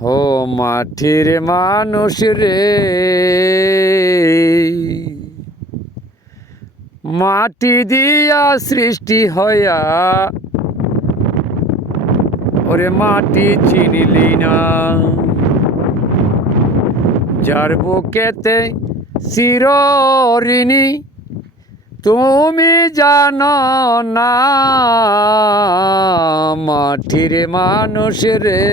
ও মাটির মানুষ রে, মাটি দিয়া সৃষ্টি হইয়া ওরে মাটি চিনিলি না। যার বুকেতে চিরঋণী তুমি জানো না। মাটির মানুষ রে,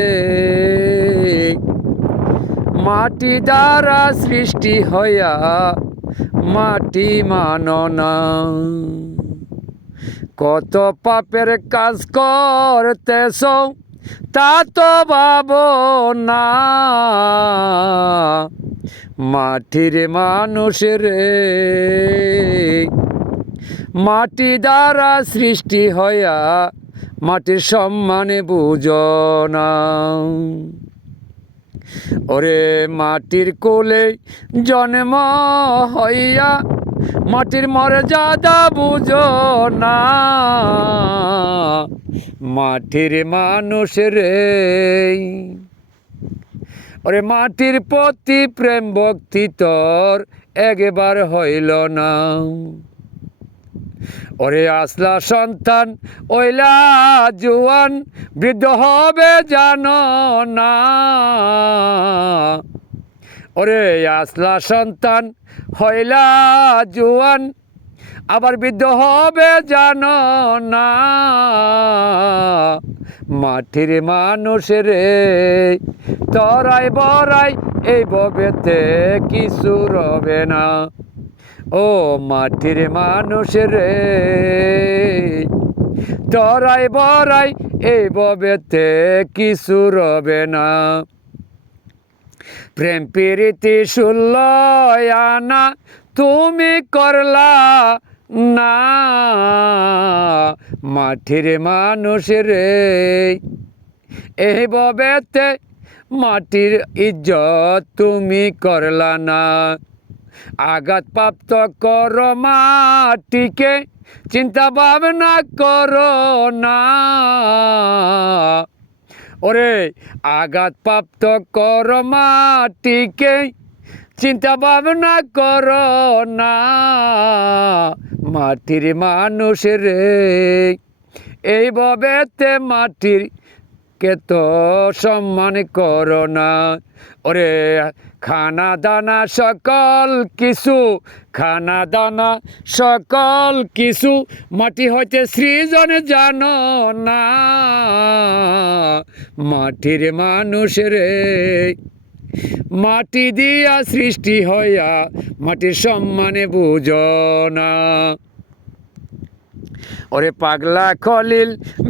মাটি দ্বারা সৃষ্টি হইয়া মাটি মানো না। কত পাপের কাজ করতেছ তা তো ভাবো না। মাটির মানুষ রে, মাটি দ্বারা সৃষ্টি হইয়া মাটির সম্মানে বুঝো না। ওরে মাটির কোলে জন্ম হইয়া মাটির মর্যাদা বুঝো না। মাটির মানুষ রে, ওরে মাটির প্রতি প্রেম ভক্তি তোর একবার হইল না। ওরে আসলা সন্তান ওইলা জুয়ান বৃদ্ধ হবে জানো না। ওরে আসলা সন্তান হইলা জুয়ান আবার বৃদ্ধ হবে জানো না। মাটির মানুষ রে, তরাই বরাই এই ভবেতে কিছু রবে না। ও মাটির মানুষ রে, তরাই বরাই এই ভবেতে কিছু রবে না। প্রেম প্রীতি ষোলোয় আনা তুমি করলা না। মাটির মানুষ রে, এই ভবেতে মাটির ইজ্জত তুমি করলা না। আঘাত প্রাপ্ত করো মাটিকে, চিন্তা ভাবনা করো না। ওরে আঘাত প্রাপ্ত করো মাটিকে, চিন্তা ভাবনা করো না। মাটির মানুষ রে, এই ভবেতে মাটির কে তো সম্মান করো না। ওরে খানা দানা সকল কিছু, খানা দানা সকল কিছু মাটি হইতে সৃজন জানো না। মাটির মানুষ রে, মাটি দিয়া সৃষ্টি হইয়া মাটির সম্মানে বুঝো না। ওরে পাগলা খলিল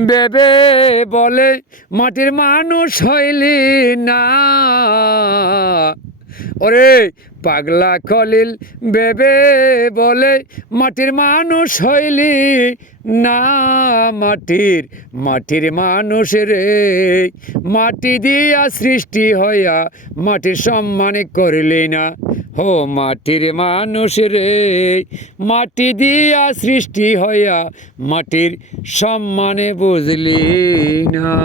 বেবে বলে মাটির মানুষ হইলি না। ওরে পাগলা খলিল বেবে বলে মাটির মানুষ হইলি না। মাটির মানুষ রে, মাটি দিয়া সৃষ্টি হইয়া মাটির সম্মানে করলি না। হো মাটির মানুষ রে, মাটি দিয়া সৃষ্টি হইয়া মাটির সম্মানে বুঝলি না।